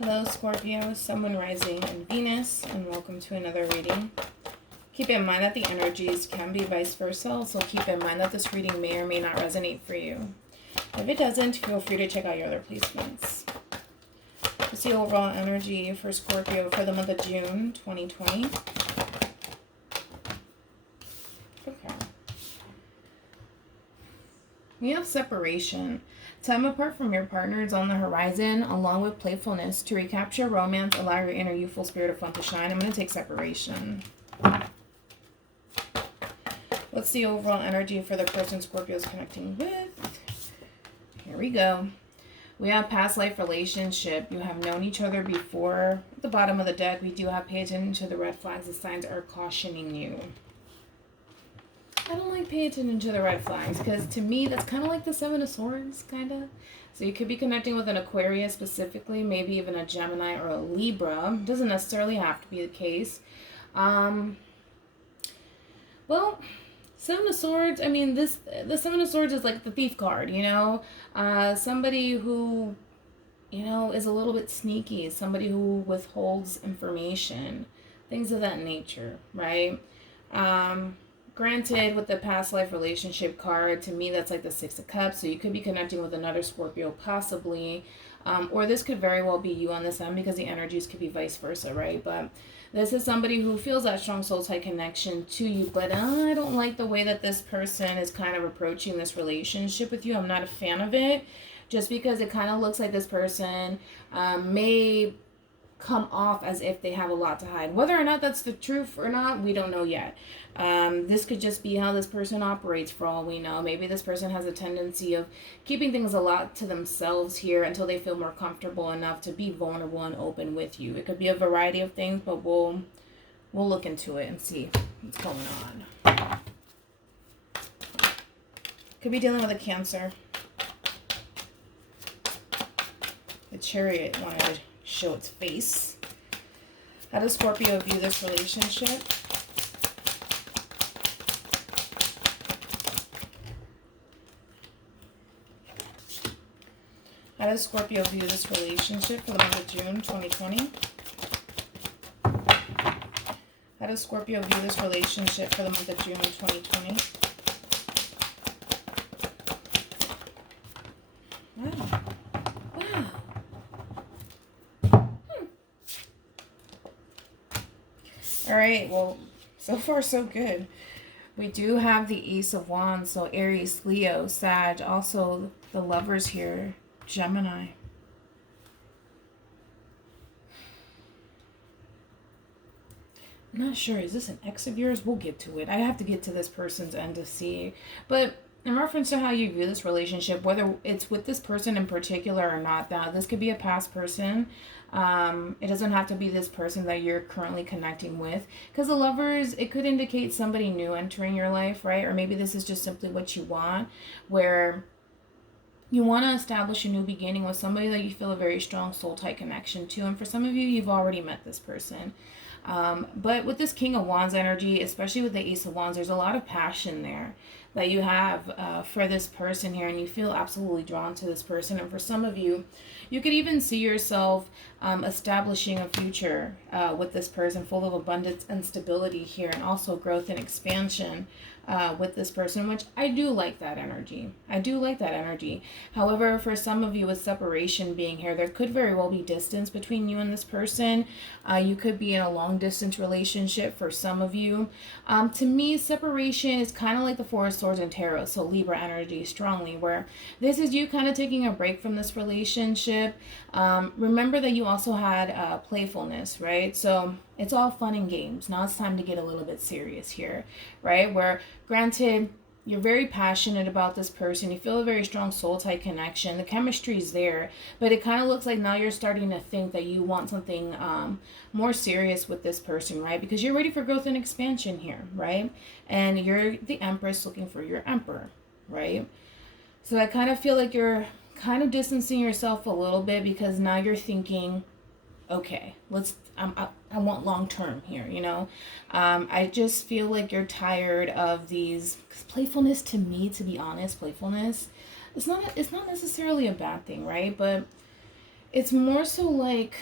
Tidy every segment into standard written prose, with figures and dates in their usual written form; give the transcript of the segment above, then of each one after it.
Hello Scorpio, Sun, Moon, Rising, and Venus, and welcome to another reading. Keep in mind that the energies can be vice versa, so keep in mind that this reading may or may not resonate for you. If it doesn't, feel free to check out your other placements. Let's see overall energy for Scorpio for the month of June 2020. Okay. We have separation. Time apart from your partner is on the horizon, along with playfulness. To recapture romance, allow your inner youthful spirit of fun to shine. I'm going to take separation. What's the overall energy for the person Scorpio is connecting with? Here we go. We have past life relationship. You have known each other before. At the bottom of the deck, we do have pay attention to the red flags. The signs are cautioning you. I don't like paying attention to the red flags because to me that's kind of like the Seven of Swords, kind of. So you could be connecting with an Aquarius specifically, maybe even a Gemini or a Libra. Doesn't necessarily have to be the case. Well, Seven of Swords, I mean, the Seven of Swords is like the thief card, you know? Somebody who, you know, is a little bit sneaky, somebody who withholds information, things of that nature, right? Granted, with the past life relationship card, to me that's like the Six of Cups, so you could be connecting with another Scorpio possibly, or this could very well be you on this end because the energies could be vice versa, right? But this is somebody who feels that strong soul tie connection to you, but I don't like the way that this person is kind of approaching this relationship with you. I'm not a fan of it, just because it kind of looks like this person may come off as if they have a lot to hide. Whether or not that's the truth or not, we don't know yet. This could just be how this person operates for all we know. Maybe this person has a tendency of keeping things a lot to themselves here until they feel more comfortable enough to be vulnerable and open with you. It could be a variety of things, but we'll look into it and see what's going on. Could be dealing with a Cancer. The Chariot wanted to show its face. How does Scorpio view this relationship? How does Scorpio view this relationship for the month of June 2020? How does Scorpio view this relationship for the month of June 2020? Wow. All right, well, so far so good. We do have the Ace of Wands, so Aries, Leo, Sag, also the Lovers here, Gemini. I'm not sure, is this an ex of yours? We'll get to it. I have to get to this person's end to see. But in reference to how you view this relationship, whether it's with this person in particular or not, that this could be a past person. It doesn't have to be this person that you're currently connecting with, because the Lovers, it could indicate somebody new entering your life, right? Or maybe this is just simply what you want, where you want to establish a new beginning with somebody that you feel a very strong soul tie connection to. And for some of you, you've already met this person. But with this King of Wands energy, especially with the Ace of Wands, there's a lot of passion there that you have for this person here, and you feel absolutely drawn to this person. And for some of you, you could even see yourself establishing a future with this person, full of abundance and stability here, and also growth and expansion with this person, which I do like that energy. I do like that energy. However, for some of you with separation being here, there could very well be distance between you and this person. You could be in a long distance relationship for some of you. To me, separation is kind of like the Four of Swords and Tarot, so Libra energy strongly, where this is you kind of taking a break from this relationship. Remember that you also had playfulness, right? So it's all fun and games. Now it's time to get a little bit serious here, right? Where, granted, you're very passionate about this person. You feel a very strong soul tie connection. The chemistry is there, but it kind of looks like now you're starting to think that you want something more serious with this person, right? Because you're ready for growth and expansion here, right? And you're the Empress looking for your Emperor, right? So I kind of feel like you're kind of distancing yourself a little bit, because now you're thinking, okay, I want long term here, you know. I just feel like you're tired of these, 'cause playfulness, to me, to be honest, playfulness, it's not necessarily a bad thing, right? But It's more so like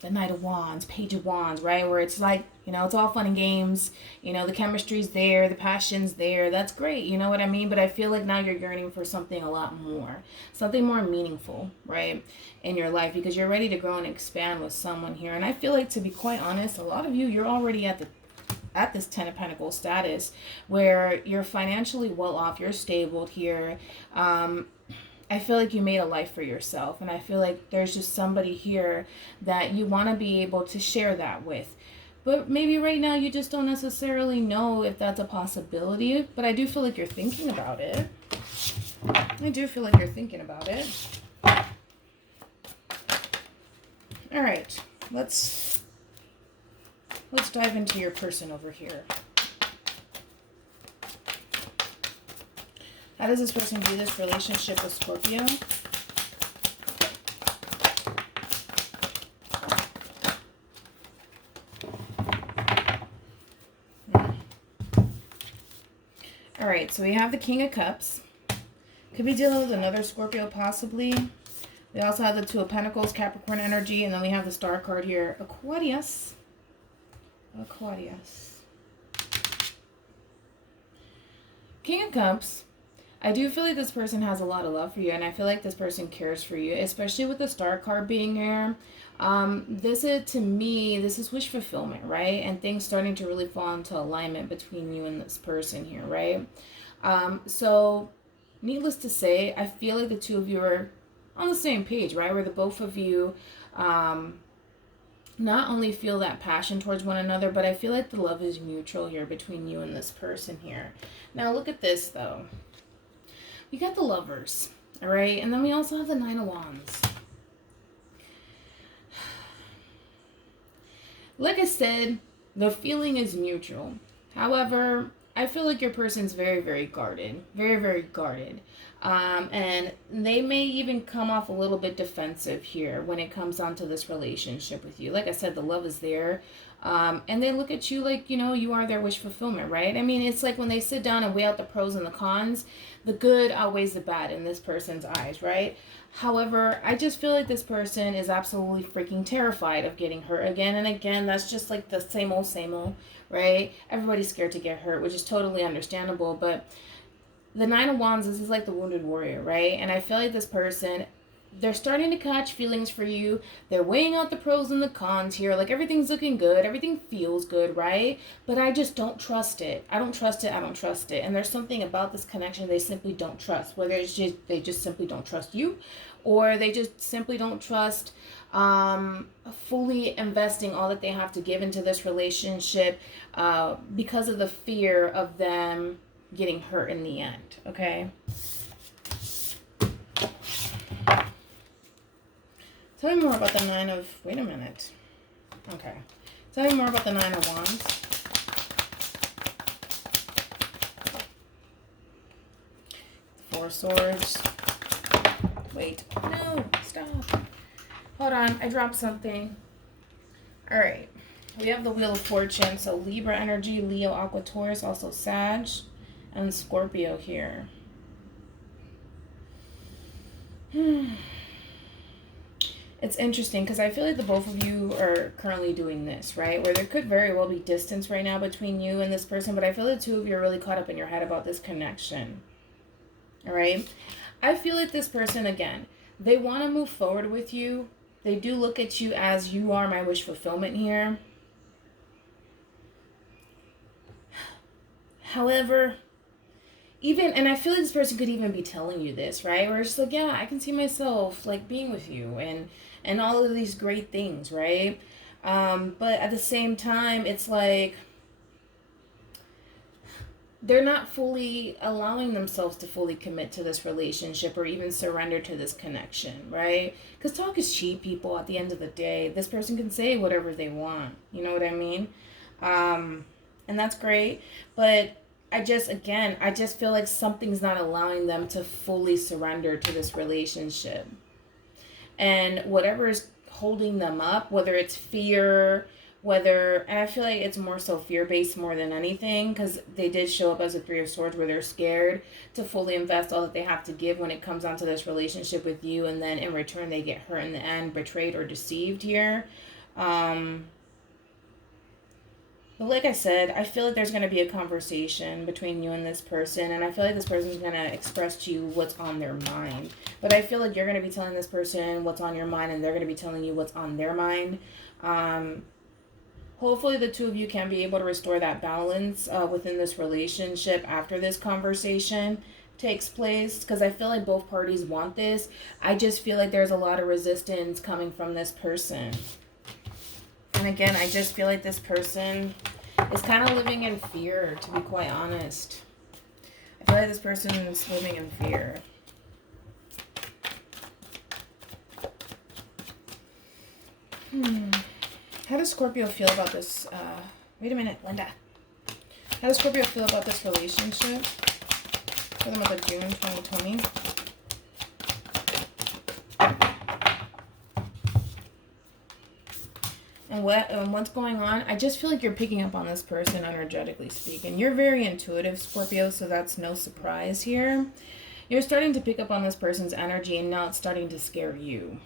the Knight of Wands, Page of Wands, right? Where it's like, it's all fun and games. The chemistry's there, the passion's there. That's great, you know what I mean? But I feel like now you're yearning for something a lot more, something more meaningful, right, in your life, because you're ready to grow and expand with someone here. And I feel like, to be quite honest, a lot of you, you're already at this Ten of Pentacles status where you're financially well off, you're stable here. I feel like you made a life for yourself, and I feel like there's just somebody here that you want to be able to share that with. But maybe right now you just don't necessarily know if that's a possibility, but I do feel like you're thinking about it. I do feel like you're thinking about it. All right, let's dive into your person over here. How does this person view this relationship with Scorpio? All right, so we have the King of Cups. Could be dealing with another Scorpio, possibly. We also have the Two of Pentacles, Capricorn energy, and then we have the Star card here, Aquarius. King of Cups. I do feel like this person has a lot of love for you, and I feel like this person cares for you, especially with the Star card being here. This is wish fulfillment, right? And things starting to really fall into alignment between you and this person here, right? So needless to say, I feel like the two of you are on the same page, right? Where the both of you not only feel that passion towards one another, but I feel like the love is mutual here between you and this person here. Now look at this though. We got the Lovers, all right? And then we also have the Nine of Wands. Like I said, the feeling is mutual. However, I feel like your person's very, very guarded. Very, very guarded. And they may even come off a little bit defensive here when it comes down to this relationship with you. Like I said, the love is there. And they look at you like, you are their wish fulfillment, right? I mean, it's like when they sit down and weigh out the pros and the cons, the good outweighs the bad in this person's eyes, right? However, I just feel like this person is absolutely freaking terrified of getting hurt again and again. That's just like the same old, right? Everybody's scared to get hurt, which is totally understandable. But the Nine of Wands, this is like the wounded warrior, right? And I feel like this person, they're starting to catch feelings for you. They're weighing out the pros and the cons here. Like everything's looking good. Everything feels good, right? But I just don't trust it. I don't trust it. And there's something about this connection they simply don't trust. Whether it's just they just simply don't trust you, or they just simply don't trust fully investing all that they have to give into this relationship because of the fear of them getting hurt in the end, okay? Tell me more about the Nine of... Wait a minute. Okay. Tell me more about the Nine of Wands. Four of Swords. Wait. No. Stop. Hold on. I dropped something. All right. We have the Wheel of Fortune. So Libra energy, Leo, Aqua, Taurus, also Sag, and Scorpio here. It's interesting because I feel like the both of you are currently doing this, right? Where there could very well be distance right now between you and this person, but I feel the two of you are really caught up in your head about this connection. All right? I feel like this person, again, they want to move forward with you. They do look at you as you are my wish fulfillment here. However, and I feel like this person could even be telling you this, right? Where it's just like, yeah, I can see myself like being with you and all of these great things, right? But at the same time, it's like they're not fully allowing themselves to fully commit to this relationship or even surrender to this connection, right? Because talk is cheap, people. At the end of the day, this person can say whatever they want. You know what I mean? And that's great. But I just feel like something's not allowing them to fully surrender to this relationship. And whatever is holding them up, whether it's fear, And I feel like it's more so fear-based more than anything, because they did show up as a Three of Swords where they're scared to fully invest all that they have to give when it comes onto this relationship with you, and then in return they get hurt in the end, betrayed or deceived here. But like I said, I feel like there's going to be a conversation between you and this person, and I feel like this person's going to express to you what's on their mind. But I feel like you're going to be telling this person what's on your mind, and they're going to be telling you what's on their mind. Hopefully the two of you can be able to restore that balance within this relationship after this conversation takes place, because I feel like both parties want this. I just feel like there's a lot of resistance coming from this person. And again, I just feel like this person is kind of living in fear, to be quite honest. I feel like this person is living in fear. How does Scorpio feel about this? Wait a minute, Linda. How does Scorpio feel about this relationship for the month of June 2020? And what's going on? I just feel like you're picking up on this person, energetically speaking. You're very intuitive, Scorpio, so that's no surprise here. You're starting to pick up on this person's energy, and now it's starting to scare you.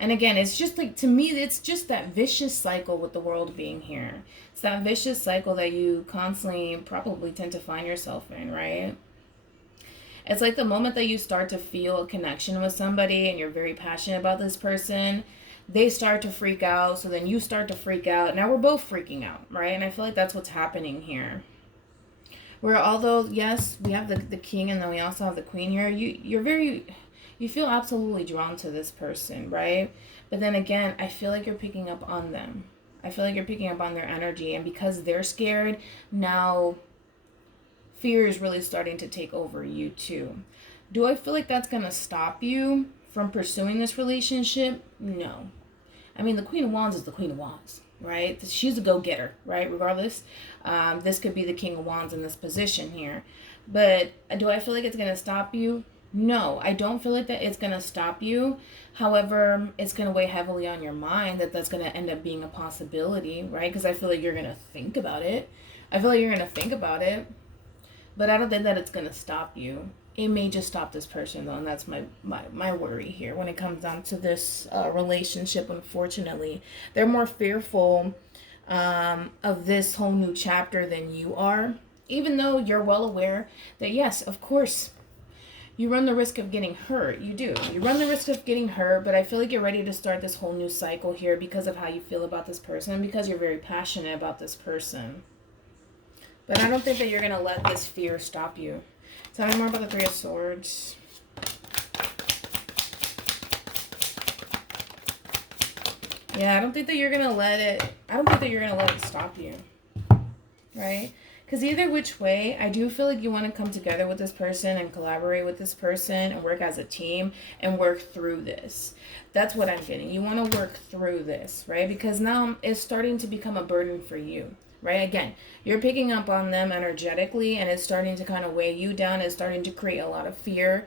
And again, it's just like, to me, it's just that vicious cycle with the world being here. It's that vicious cycle that you constantly probably tend to find yourself in, right? It's like the moment that you start to feel a connection with somebody and you're very passionate about this person, they start to freak out, so then you start to freak out. Now we're both freaking out, right? And I feel like that's what's happening here. Where although, yes, we have the king and then we also have the queen here, you feel absolutely drawn to this person, right? But then again, I feel like you're picking up on them. I feel like you're picking up on their energy, and because they're scared, now fear is really starting to take over you too. Do I feel like that's going to stop you from pursuing this relationship? No. I mean, the Queen of Wands is the Queen of Wands, right? She's a go-getter, right? Regardless, this could be the King of Wands in this position here. But do I feel like it's going to stop you? No, I don't feel like that it's going to stop you. However, it's going to weigh heavily on your mind that's going to end up being a possibility, right? Because I feel like you're going to think about it. But I don't think that it's going to stop you. It may just stop this person, though, and that's my worry here when it comes down to this relationship. Unfortunately, they're more fearful of this whole new chapter than you are, even though you're well aware that, yes, of course, you run the risk of getting hurt. You do. You run the risk of getting hurt, but I feel like you're ready to start this whole new cycle here because of how you feel about this person and because you're very passionate about this person. But I don't think that you're going to let this fear stop you. Tell me more about the Three of Swords. Yeah, I don't think that you're going to let it stop you. Right? Because either which way, I do feel like you want to come together with this person and collaborate with this person and work as a team and work through this. That's what I'm getting. You want to work through this, right? Because now it's starting to become a burden for you, right? Again, you're picking up on them energetically, and it's starting to kind of weigh you down. It's starting to create a lot of fear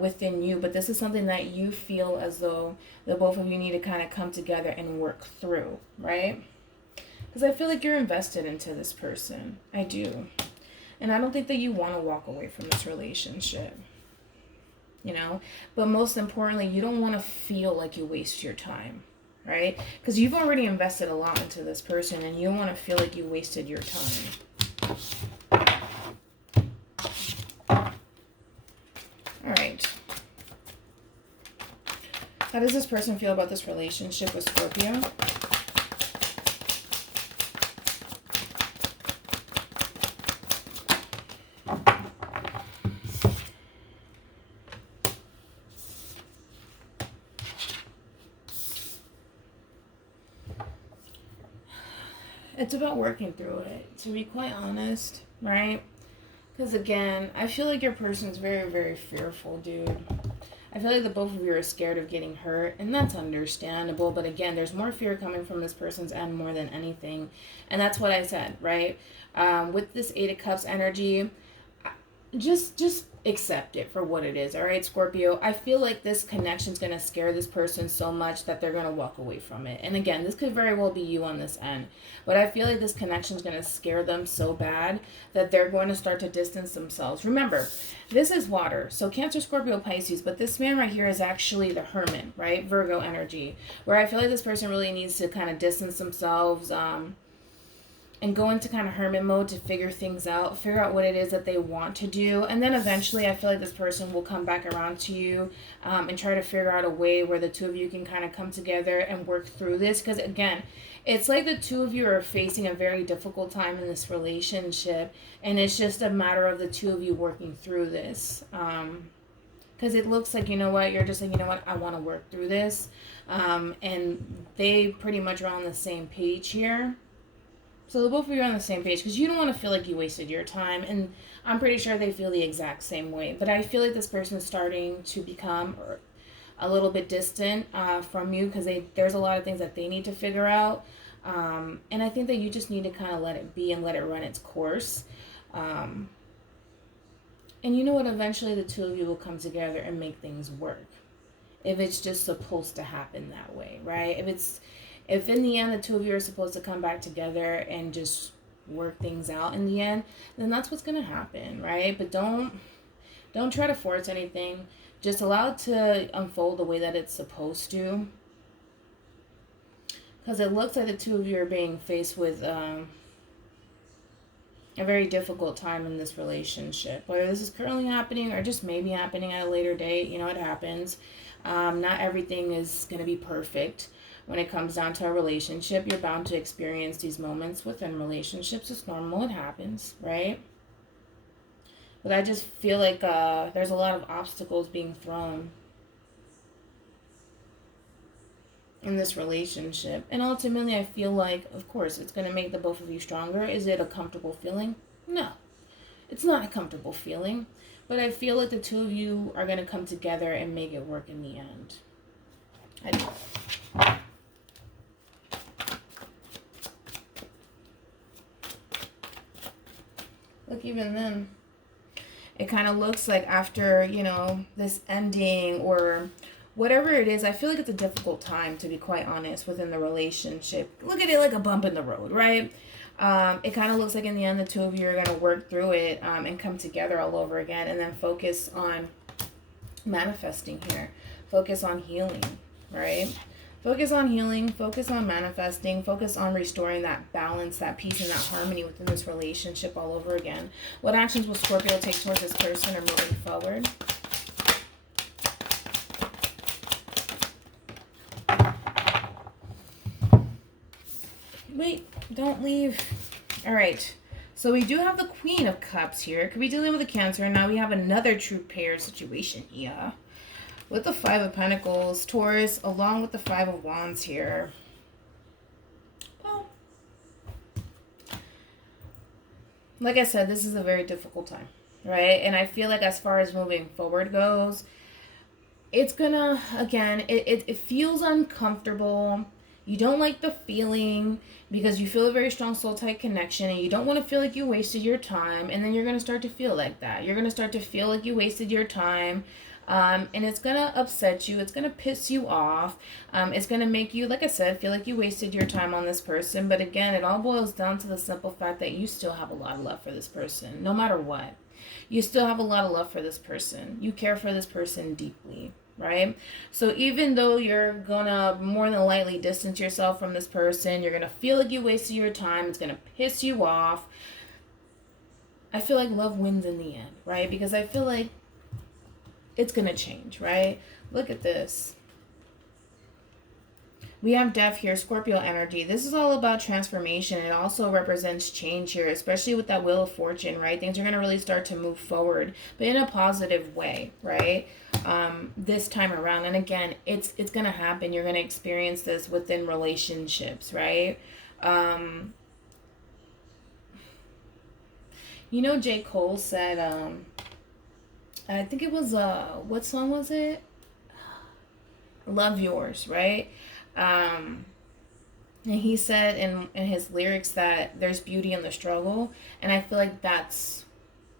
within you. But this is something that you feel as though the both of you need to kind of come together and work through, right? Because I feel like you're invested into this person. I do. And I don't think that you want to walk away from this relationship. You know? But most importantly, you don't want to feel like you waste your time. Right? Because you've already invested a lot into this person, and you don't want to feel like you wasted your time. Alright. How does this person feel about this relationship with Scorpio? It's about working through it, to be quite honest, right? Because again, I feel like your person's very, very fearful, dude. I feel like the both of you are scared of getting hurt, and that's understandable. But again, there's more fear coming from this person's end more than anything. And that's what I said, right? With this Eight of Cups energy, just accept it for what it is. All right, Scorpio, I feel like this connection is going to scare this person so much that they're going to walk away from it. And again, this could very well be you on this end, but I feel like this connection is going to scare them so bad that they're going to start to distance themselves. Remember, this is water, so Cancer, Scorpio, Pisces, but this man right here is actually the Hermit, right? Virgo energy, where I feel like this person really needs to kind of distance themselves, and go into kind of hermit mode to figure things out, figure out what it is that they want to do. And then eventually I feel like this person will come back around to you, and try to figure out a way where the two of you can kind of come together and work through this. Because again, it's like the two of you are facing a very difficult time in this relationship, and it's just a matter of the two of you working through this. Because it looks like, you know what, you're just like, you know what, I want to work through this. And they pretty much are on the same page here. So the both of you are on the same page, because you don't want to feel like you wasted your time, and I'm pretty sure they feel the exact same way. But I feel like this person is starting to become a little bit distant from you, because there's a lot of things that they need to figure out, and I think that you just need to kind of let it be and let it run its course. And you know what? Eventually the two of you will come together and make things work, if it's just supposed to happen that way, right? If in the end the two of you are supposed to come back together and just work things out in the end, then that's what's gonna happen, right? But don't try to force anything. Just allow it to unfold the way that it's supposed to. Because it looks like the two of you are being faced with a very difficult time in this relationship. Whether this is currently happening or just maybe happening at a later date, you know, it happens. Not everything is going to be perfect. When it comes down to a relationship, you're bound to experience these moments within relationships. It's normal. It happens, right? But I just feel like there's a lot of obstacles being thrown in this relationship. And ultimately, I feel like, of course, it's going to make the both of you stronger. Is it a comfortable feeling? No. It's not a comfortable feeling. But I feel like the two of you are going to come together and make it work in the end. I do. Look, even then, it kind of looks like after, you know, this ending or whatever it is, I feel like it's a difficult time, to be quite honest, within the relationship. Look at it like a bump in the road, right? It kind of looks like in the end, the two of you are going to work through it and come together all over again, and then focus on manifesting here. Focus on healing, right? Focus on healing, focus on manifesting, focus on restoring that balance, that peace, and that harmony within this relationship all over again. What actions will Scorpio take towards this person or moving forward? Wait, don't leave. All right. So we do have the Queen of Cups here. Could be dealing with a Cancer. And now we have another true pair situation here. With the Five of Pentacles, Taurus, along with the Five of Wands here. Well, like I said, this is a very difficult time, right? And I feel like as far as moving forward goes, it's gonna, again, it feels uncomfortable. You don't like the feeling because you feel a very strong soul-type connection, and you don't want to feel like you wasted your time, and then you're going to start to feel like that. You're going to start to feel like you wasted your time. And it's going to upset you. It's going to piss you off. It's going to make you, like I said, feel like you wasted your time on this person. But again, it all boils down to the simple fact that you still have a lot of love for this person, no matter what. You still have a lot of love for this person. You care for this person deeply, right? So even though you're going to more than likely distance yourself from this person, you're going to feel like you wasted your time. It's going to piss you off. I feel like love wins in the end, right? Because I feel like it's going to change, right? Look at this. We have Death here, Scorpio energy. This is all about transformation. It also represents change here, especially with that Wheel of Fortune, right? Things are going to really start to move forward, but in a positive way, right? This time around. And again, it's going to happen. You're going to experience this within relationships, right? You know, J. Cole said, I think it was, what song was it? Love Yours, right? And he said in his lyrics that there's beauty in the struggle. And I feel like that's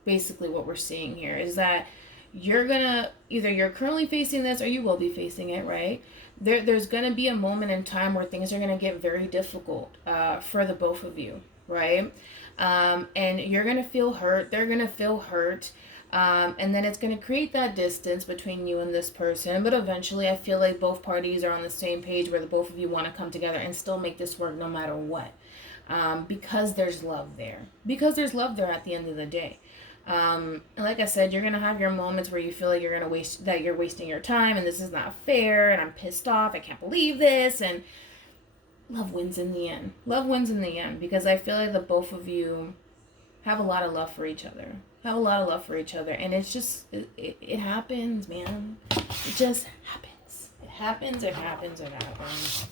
basically what we're seeing here is that you're gonna, either you're currently facing this or you will be facing it, right? There's gonna be a moment in time where things are gonna get very difficult for the both of you, right? And you're gonna feel hurt, they're gonna feel hurt, and then it's going to create that distance between you and this person. But eventually, I feel like both parties are on the same page where the both of you want to come together and still make this work no matter what. Because there's love there. Because there's love there at the end of the day. And like I said, you're going to have your moments where you feel like you're wasting your time and this is not fair and I'm pissed off. I can't believe this. And love wins in the end. Love wins in the end because I feel like the both of you have a lot of love for each other. Have a lot of love for each other. And it's just, it happens, man. It just happens. It happens, it happens, it happens.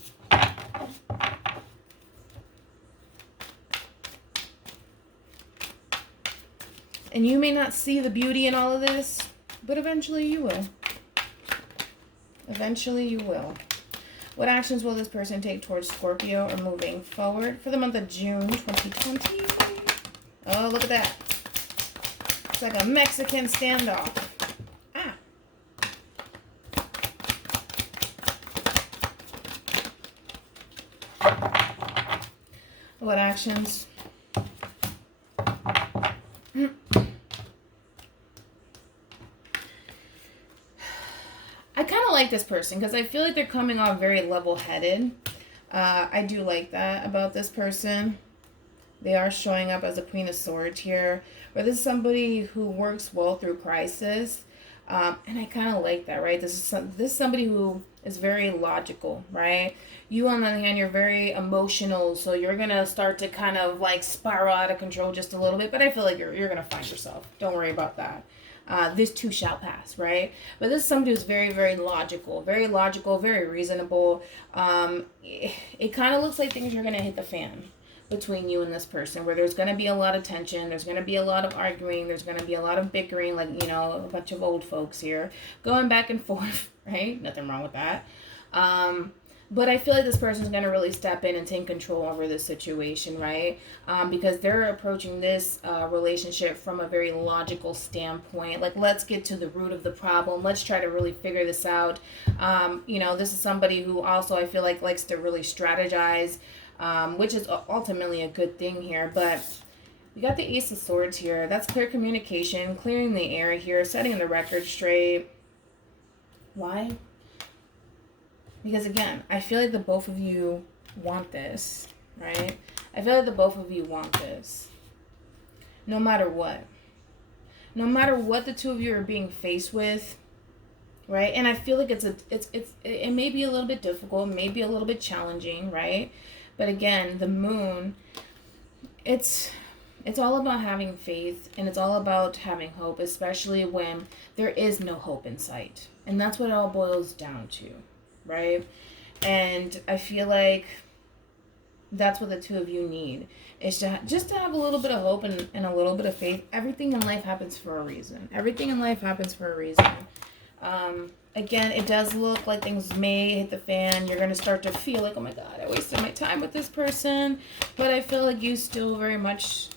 And you may not see the beauty in all of this, but eventually you will. Eventually you will. What actions will this person take towards Scorpio or moving forward for the month of June 2020? Oh, look at that. It's like a Mexican standoff. Ah. What actions? I kind of like this person because I feel like they're coming off very level-headed. I do like that about this person. They are showing up as a Queen of Swords here. Or this is somebody who works well through crisis. And I kind of like that, right? This is somebody who is very logical, right? You, on the other hand, you're very emotional. So you're going to start to kind of like spiral out of control just a little bit. But I feel like you're going to find yourself. Don't worry about that. This too shall pass, right? But this is somebody who's very, very logical, very reasonable. It kind of looks like things are going to hit the fan between you and this person, where there's going to be a lot of tension, there's going to be a lot of arguing, there's going to be a lot of bickering, like, you know, a bunch of old folks here going back and forth, right? Nothing wrong with that. But I feel like this person's going to really step in and take control over this situation, right? Because they're approaching this relationship from a very logical standpoint. Like, let's get to the root of the problem. Let's try to really figure this out. You know, this is somebody who also I feel like likes to really strategize, which is ultimately a good thing here. But we got the Ace of Swords here. That's clear communication, clearing the air here, setting the record straight. Why? Because again, I feel like the both of you want this, right? I feel like the both of you want this. No matter what. No matter what the two of you are being faced with, right? And I feel like it may be a little bit difficult, maybe a little bit challenging, right? But again, the moon, it's all about having faith and it's all about having hope, especially when there is no hope in sight. And that's what it all boils down to, right? And I feel like that's what the two of you need, is just to have a little bit of hope and a little bit of faith. Everything in life happens for a reason. Everything in life happens for a reason. Again, it does look like things may hit the fan. You're going to start to feel like, oh my God, I wasted my time with this person. But I feel like you still very much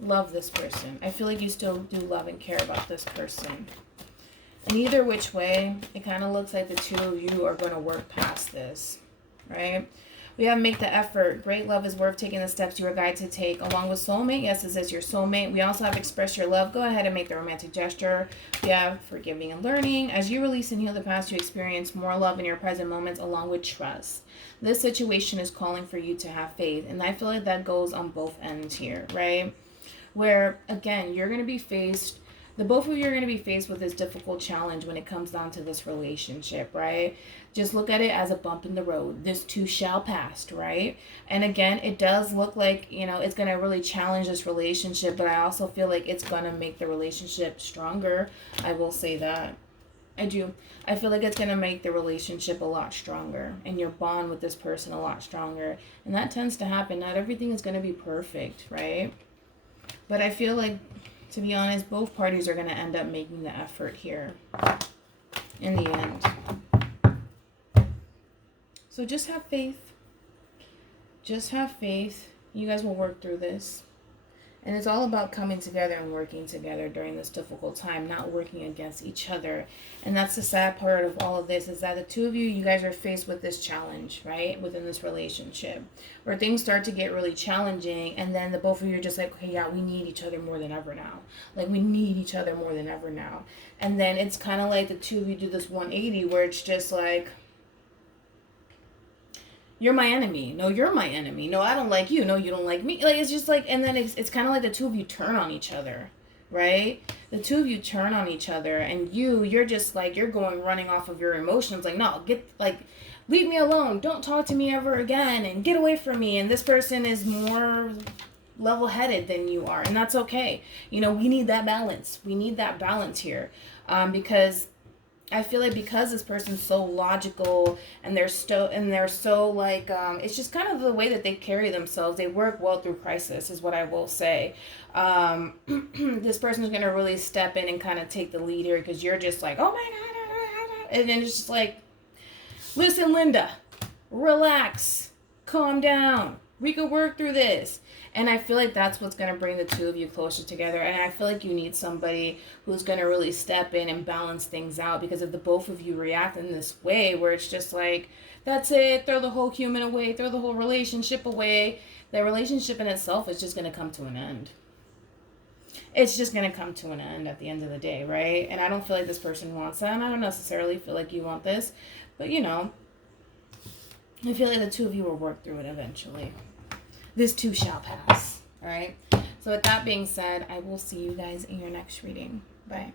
love this person. I feel like you still do love and care about this person. And either which way, it kind of looks like the two of you are going to work past this, right? We have make the effort. Great love is worth taking the steps you are guided to take. Along with soulmate, yes, this is your soulmate. We also have express your love. Go ahead and make the romantic gesture. We have forgiving and learning. As you release and heal the past, you experience more love in your present moments along with trust. This situation is calling for you to have faith. And I feel like that goes on both ends here, right? Where, again, you're going to be faced... The both of you are going to be faced with this difficult challenge when it comes down to this relationship, right? Just look at it as a bump in the road. This too shall pass, right? And again, it does look like, you know, it's going to really challenge this relationship, but I also feel like it's going to make the relationship stronger. I will say that. I do. I feel like it's going to make the relationship a lot stronger and your bond with this person a lot stronger. And that tends to happen. Not everything is going to be perfect, right? But I feel like, to be honest, both parties are going to end up making the effort here in the end. So just have faith. Just have faith. You guys will work through this. And it's all about coming together and working together during this difficult time, not working against each other. And that's the sad part of all of this, is that the two of you, you guys are faced with this challenge, right? Within this relationship, where things start to get really challenging. And then the both of you are just like, okay, yeah, we need each other more than ever now. Like, we need each other more than ever now. And then it's kind of like the two of you do this 180 where it's just like, you're my enemy. No, you're my enemy. No, I don't like you. No, you don't like me. Like, it's just like, and then it's kind of like the two of you turn on each other, right? The two of you turn on each other, and you're just like, you're going running off of your emotions. Like, no, leave me alone. Don't talk to me ever again, and get away from me. And this person is more level-headed than you are, and that's okay. You know, we need that balance. We need that balance here, because I feel like because this person's so logical and they're so like, it's just kind of the way that they carry themselves. They work well through crisis, is what I will say. This person's going to really step in and kind of take the lead here, because you're just like, oh my God. And then it's just like, listen, Linda, relax, calm down. We could work through this. And I feel like that's what's going to bring the two of you closer together. And I feel like you need somebody who's going to really step in and balance things out. Because if the both of you react in this way, where it's just like, that's it, throw the whole human away, throw the whole relationship away, the relationship in itself is just going to come to an end. It's just going to come to an end at the end of the day, right? And I don't feel like this person wants that. And I don't necessarily feel like you want this. But, you know, I feel like the two of you will work through it eventually. This too shall pass. All right. So with that being said, I will see you guys in your next reading. Bye.